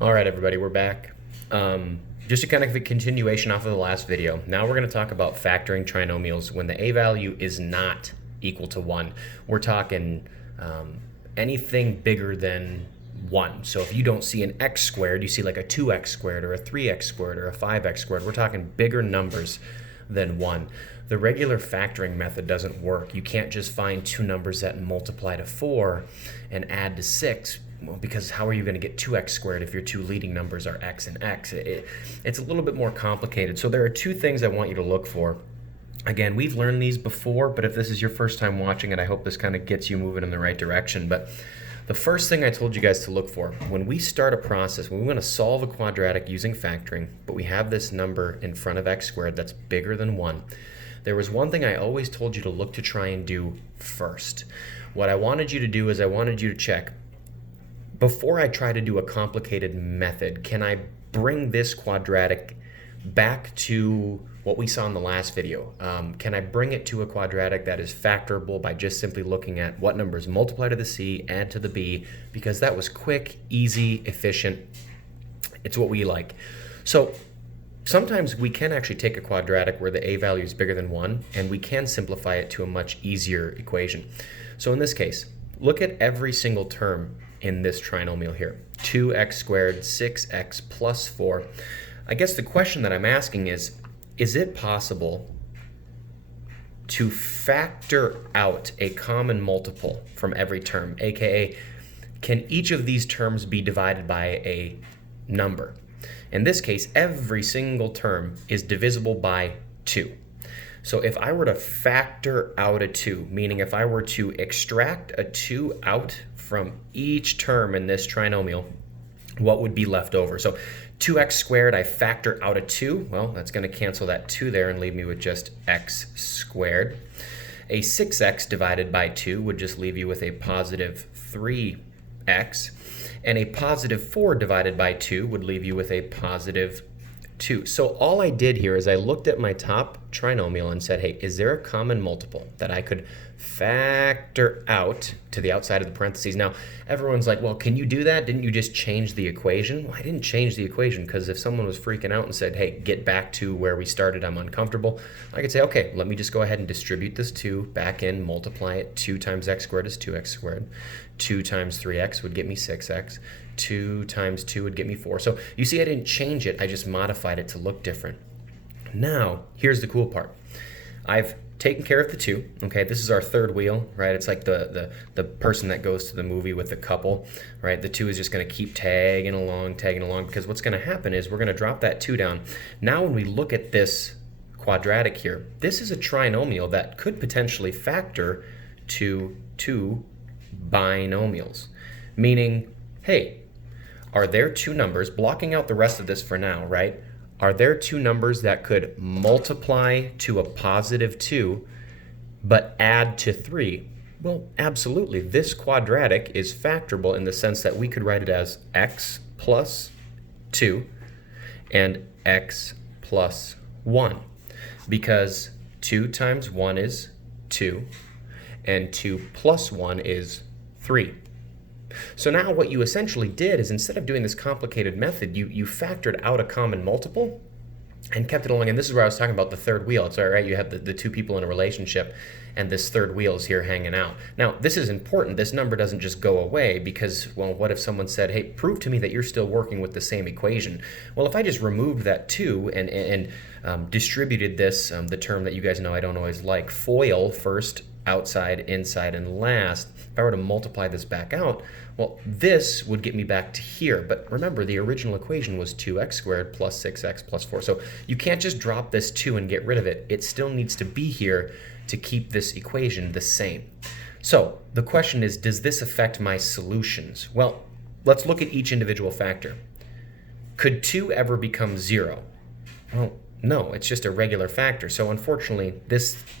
All right, everybody, we're back. Just a kind of a continuation off of the last video. Now we're going to talk about factoring trinomials when the a value is not equal to 1. We're talking anything bigger than 1. So if you don't see an x squared, you see like a 2x squared or a 3x squared or a 5x squared. We're talking bigger numbers than 1. The regular factoring method doesn't work. You can't just find two numbers that multiply to 4 and add to 6. Well, because how are you going to get 2x squared if your two leading numbers are x and x? It's a little bit more complicated. So there are two things I want you to look for. Again, we've learned these before, but if this is your first time watching it, I hope this kind of gets you moving in the right direction. But the first thing I told you guys to look for, when we start a process, when we want to solve a quadratic using factoring, but we have this number in front of x squared that's bigger than 1, there was one thing I always told you to look to try and do first. What I wanted you to do is I wanted you to check, before I try to do a complicated method, can I bring this quadratic back to what we saw in the last video? Can I bring it to a quadratic that is factorable by just simply looking at what numbers multiply to the c, add to the b, because that was quick, easy, efficient. It's what we like. So sometimes we can actually take a quadratic where the a value is bigger than 1, and we can simplify it to a much easier equation. So in this case, look at every single term in this trinomial here. 2x squared, 6x plus 4. I guess the question that I'm asking is it possible to factor out a common multiple from every term? AKA, can each of these terms be divided by a number? In this case, every single term is divisible by 2. So if I were to factor out a 2, meaning if I were to extract a 2 out from each term in this trinomial, what would be left over? So 2x squared, I factor out a 2. Well, that's going to cancel that 2 there and leave me with just x squared. A 6x divided by 2 would just leave you with a positive 3x. And a positive 4 divided by 2 would leave you with a positive 2. So all I did here is I looked at my top trinomial and said, hey, is there a common multiple that I could factor out to the outside of the parentheses? Now, everyone's like, well, can you do that? Didn't you just change the equation? Well, I didn't change the equation, because if someone was freaking out and said, hey, get back to where we started, I'm uncomfortable, I could say, okay, let me just go ahead and distribute this 2 back in, multiply it. 2 times x squared is 2x squared. 2 times 3x would get me 6x. 2 times 2 would get me 4. So you see, I didn't change it, I just modified it to look different. Now, here's the cool part. I've taken care of the 2. Okay, this is our third wheel, right? It's like the person that goes to the movie with the couple, right? The 2 is just going to keep tagging along, because what's going to happen is we're going to drop that 2 down. Now when we look at this quadratic here, this is a trinomial that could potentially factor to 2 binomials, meaning, hey, are there two numbers, blocking out the rest of this for now, right? Are there two numbers that could multiply to a positive 2 but add to 3? Well, absolutely. This quadratic is factorable in the sense that we could write it as x plus 2 and x plus 1, because 2 times 1 is 2 and 2 plus 1 is 3. So now what you essentially did is, instead of doing this complicated method, you factored out a common multiple and kept it along. And this is where I was talking about the third wheel. It's all right, you have the two people in a relationship, and this third wheel is here hanging out. Now, this is important. This number doesn't just go away, because, well, what if someone said, hey, prove to me that you're still working with the same equation? Well, if I just removed that 2 and distributed this, the term that you guys know I don't always like, FOIL, first, outside, inside, and last, if I were to multiply this back out, well, this would get me back to here. But remember, the original equation was 2x squared plus 6x plus 4. So you can't just drop this 2 and get rid of it. It still needs to be here to keep this equation the same. So the question is, does this affect my solutions? Well, let's look at each individual factor. Could 2 ever become 0? Well, no, it's just a regular factor. So unfortunately,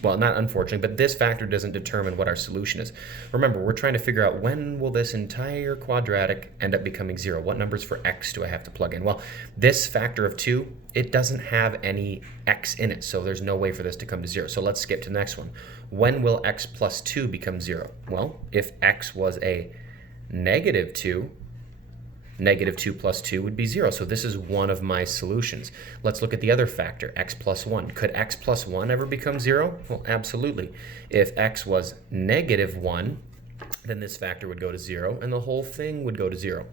not unfortunately, but this factor doesn't determine what our solution is. Remember, we're trying to figure out, when will this entire quadratic end up becoming 0? What numbers for x do I have to plug in? Well, this factor of 2, it doesn't have any x in it, so there's no way for this to come to 0. So let's skip to the next one. When will x plus 2 become 0? Well, if x was a negative 2, Negative 2 plus 2 would be 0. So this is one of my solutions. Let's look at the other factor, x plus 1. Could x plus 1 ever become 0? Well, absolutely. If x was negative 1, then this factor would go to 0, and the whole thing would go to 0.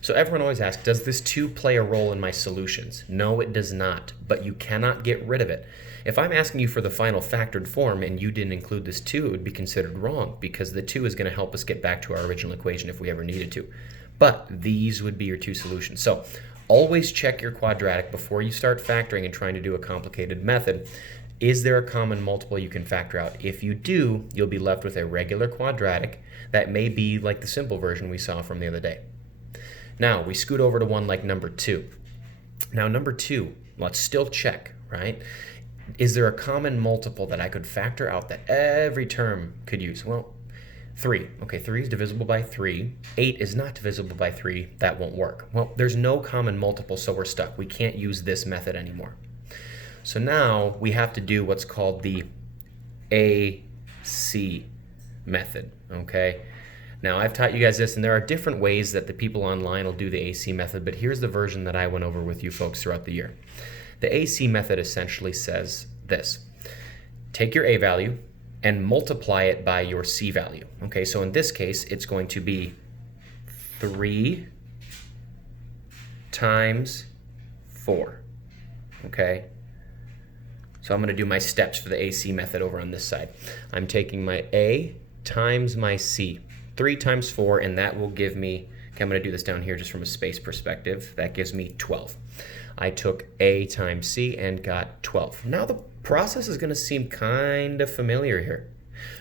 So everyone always asks, does this 2 play a role in my solutions? No, it does not, but you cannot get rid of it. If I'm asking you for the final factored form and you didn't include this 2, it would be considered wrong because the 2 is going to help us get back to our original equation if we ever needed to. But these would be your 2 solutions. So always check your quadratic before you start factoring and trying to do a complicated method. Is there a common multiple you can factor out? If you do, you'll be left with a regular quadratic that may be like the simple version we saw from the other day. Now, we scoot over to one like number 2. Now, number 2, let's still check, right? Is there a common multiple that I could factor out that every term could use? Well, 3. Okay, 3 is divisible by 3. 8 is not divisible by 3. That won't work. Well, there's no common multiple, so we're stuck. We can't use this method anymore. So now we have to do what's called the AC method, okay? Now, I've taught you guys this, and there are different ways that the people online will do the AC method, but here's the version that I went over with you folks throughout the year. The AC method essentially says this. Take your A value and multiply it by your C value. Okay, so in this case, it's going to be 3 times 4. Okay? So I'm going to do my steps for the AC method over on this side. I'm taking my A times my C. 3 times 4, and that will give me, okay, I'm going to do this down here just from a space perspective. That gives me 12. I took A times C and got 12. Now the process is going to seem kind of familiar here.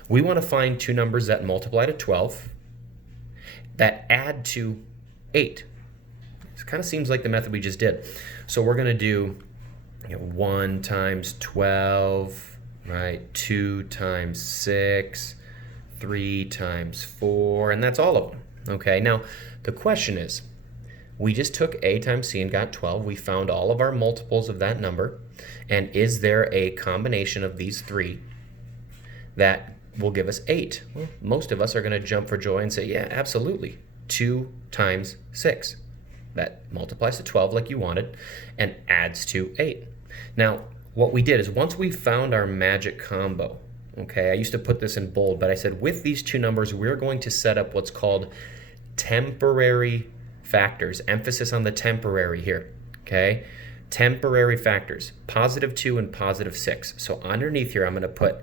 We want to find 2 numbers that multiply to 12 that add to 8. It kind of seems like the method we just did. So we're going to do 1 times 12, right? 2 times 6, 3 times 4, and that's all of them. Okay, now the question is, we just took A times C and got 12. We found all of our multiples of that number. And is there a combination of these 3 that will give us 8? Well, most of us are going to jump for joy and say, yeah, absolutely. 2 times 6. That multiplies to 12 like you wanted and adds to 8. Now, what we did is once we found our magic combo, okay, I used to put this in bold, but I said with these 2 numbers, we're going to set up what's called temporary factors. Emphasis on the temporary here, okay? Temporary factors, positive 2 and positive 6. So underneath here, I'm going to put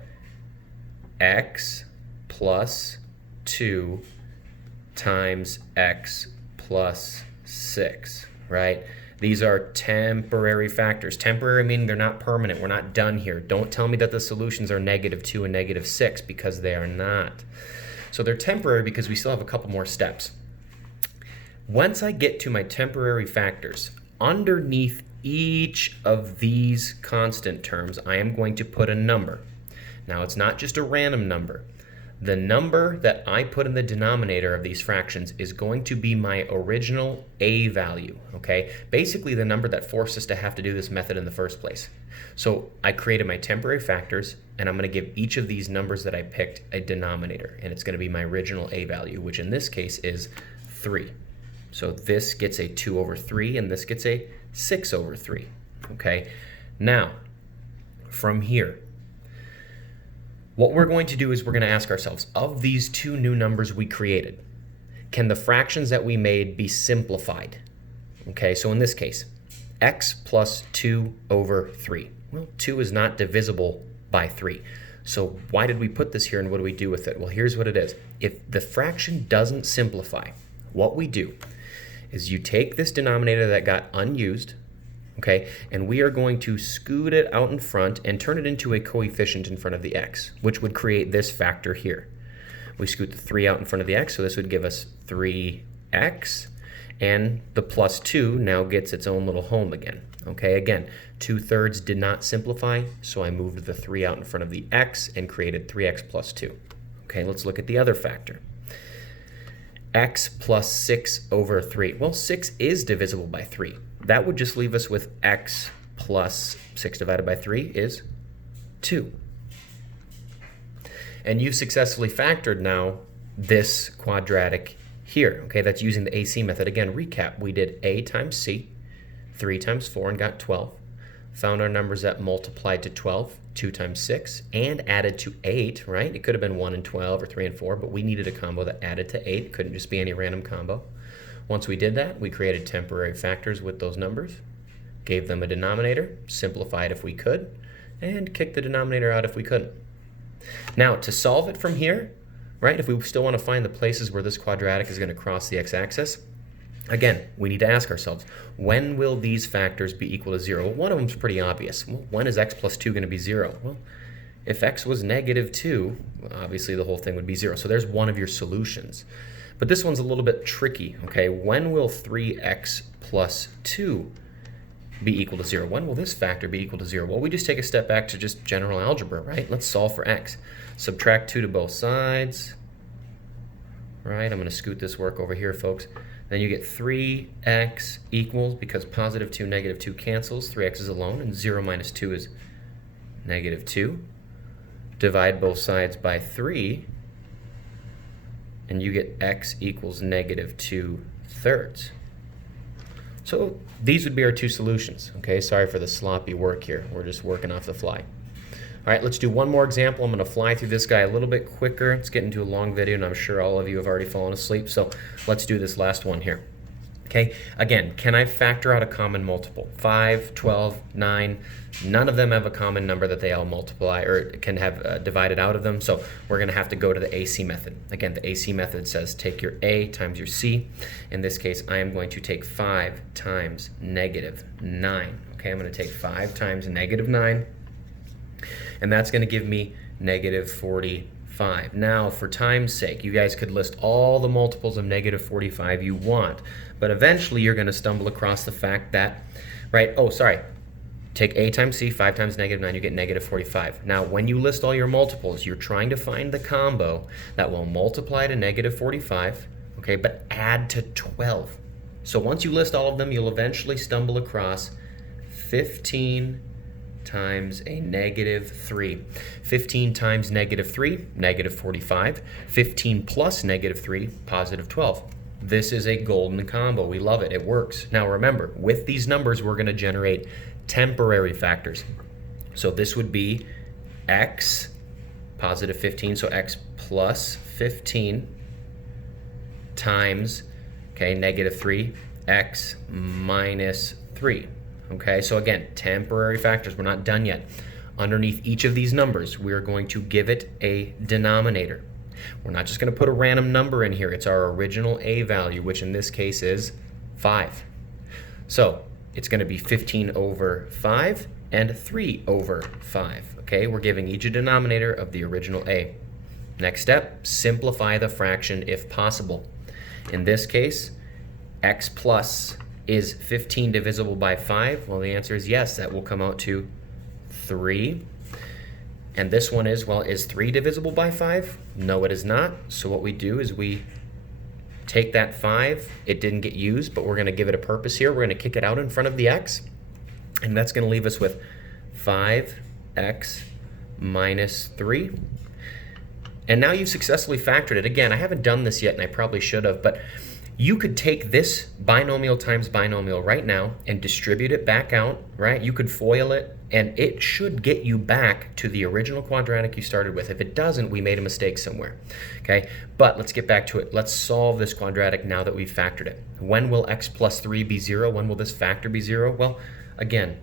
x plus 2 times x plus 6, right? These are temporary factors. Temporary meaning they're not permanent. We're not done here. Don't tell me that the solutions are negative 2 and negative 6 because they are not. So they're temporary because we still have a couple more steps. Once I get to my temporary factors, underneath each of these constant terms, I am going to put a number. Now, it's not just a random number. The number that I put in the denominator of these fractions is going to be my original A value, okay? Basically, the number that forced us to have to do this method in the first place. So I created my temporary factors, and I'm going to give each of these numbers that I picked a denominator, and it's going to be my original A value, which in this case is 3. So this gets a 2 over 3, and this gets a 6 over 3, okay? Now, from here, what we're going to do is we're going to ask ourselves, of these 2 new numbers we created, can the fractions that we made be simplified? Okay, so in this case, x plus 2 over 3. Well, 2 is not divisible by 3. So why did we put this here, and what do we do with it? Well, here's what it is. If the fraction doesn't simplify, what we do is you take this denominator that got unused, okay, and we are going to scoot it out in front and turn it into a coefficient in front of the x, which would create this factor here. We scoot the 3 out in front of the x, so this would give us 3x, and the plus 2 now gets its own little home again. Okay, again, 2/3 did not simplify, so I moved the 3 out in front of the x and created 3x plus 2. Okay, let's look at the other factor. X plus 6 over 3. Well, 6 is divisible by 3. That would just leave us with x plus 6 divided by 3 is 2. And you've successfully factored now this quadratic here. Okay, that's using the AC method. Again, recap, we did A times C, 3 times 4, and got 12. Found our numbers that multiplied to 12, 2 times 6, and added to 8, right? It could have been 1 and 12 or 3 and 4, but we needed a combo that added to 8. It couldn't just be any random combo. Once we did that, we created temporary factors with those numbers, gave them a denominator, simplified if we could, and kicked the denominator out if we couldn't. Now, to solve it from here, right, if we still want to find the places where this quadratic is going to cross the x-axis, again, we need to ask ourselves, when will these factors be equal to 0? Well, one of them is pretty obvious. Well, when is x plus 2 going to be 0? Well, if x was negative 2, obviously the whole thing would be 0. So there's one of your solutions. But this one's a little bit tricky, okay? When will 3x plus 2 be equal to 0? When will this factor be equal to 0? Well, we just take a step back to just general algebra, right? Let's solve for x. Subtract 2 to both sides, right? I'm going to scoot this work over here, folks. Then you get 3x equals, because positive 2, negative 2 cancels, 3x is alone, and 0 minus 2 is negative 2. Divide both sides by 3, and you get x equals negative 2/3. So these would be our two solutions, okay? Sorry for the sloppy work here. We're just working off the fly. All right, let's do one more example. I'm going to fly through this guy a little bit quicker. It's getting to a long video, and I'm sure all of you have already fallen asleep, so let's do this last one here. Okay, again, can I factor out a common multiple? 5, 12, 9, none of them have a common number that they all multiply or can have divided out of them, so we're going to have to go to the AC method. Again, the AC method says take your A times your C. In this case, I am going to take 5 times negative 9. Okay, I'm going to take 5 times negative 9, and that's going to give me negative 45. Now, for time's sake, you guys could list all the multiples of negative 45 you want, but eventually you're going to stumble across the fact that, right, oh, sorry, take A times C, 5 times negative 9, you get negative 45. Now, when you list all your multiples, you're trying to find the combo that will multiply to negative 45, okay, but add to 12. So once you list all of them, you'll eventually stumble across 15 times a negative 3. 15 times negative 3, negative 45. 15 plus negative 3, positive 12. This is a golden combo. We love it. It works. Now remember, with these numbers, we're going to generate temporary factors. So this would be x, positive 15, so x plus 15 times, okay, negative 3, x minus 3. Okay, so again, temporary factors. We're not done yet. Underneath each of these numbers, we're going to give it a denominator. We're not just going to put a random number in here. It's our original A value, which in this case is 5. So it's going to be 15 over 5 and 3 over 5. Okay, we're giving each a denominator of the original A. Next step, simplify the fraction if possible. In this case, x plus is 15 divisible by 5? Well, the answer is yes. That will come out to 3. And this one is, well, is 3 divisible by 5? No, it is not. So what we do is we take that 5. It didn't get used, but we're going to give it a purpose here. We're going to kick it out in front of the x. And that's going to leave us with 5x minus 3. And now you've successfully factored it. Again, I haven't done this yet, and I probably should have, but you could take this binomial times binomial right now and distribute it back out, right? You could FOIL it, and it should get you back to the original quadratic you started with. If it doesn't, we made a mistake somewhere, okay? But let's get back to it. Let's solve this quadratic now that we've factored it. When will x plus 3 be 0? When will this factor be 0? Well, again,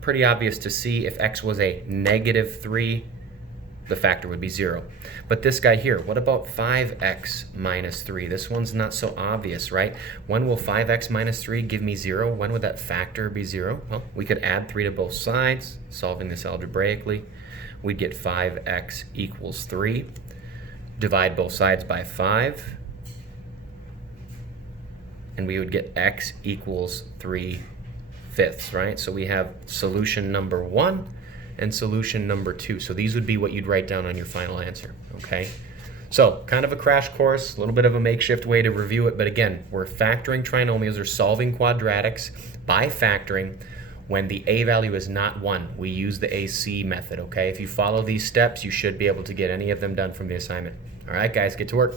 pretty obvious to see. If x was a negative 3, the factor would be 0. But this guy here, what about 5x minus 3? This one's not so obvious, right? When will 5x minus 3 give me 0? When would that factor be 0? Well, we could add 3 to both sides, solving this algebraically. We'd get 5x equals 3. Divide both sides by 5. And we would get x equals 3/5, right? So we have solution number 1 and solution number 2. So these would be what you'd write down on your final answer, okay? So kind of a crash course, a little bit of a makeshift way to review it, but again, we're factoring trinomials or solving quadratics by factoring when the A value is not 1. We use the AC method, okay? If you follow these steps, you should be able to get any of them done from the assignment. All right, guys, get to work.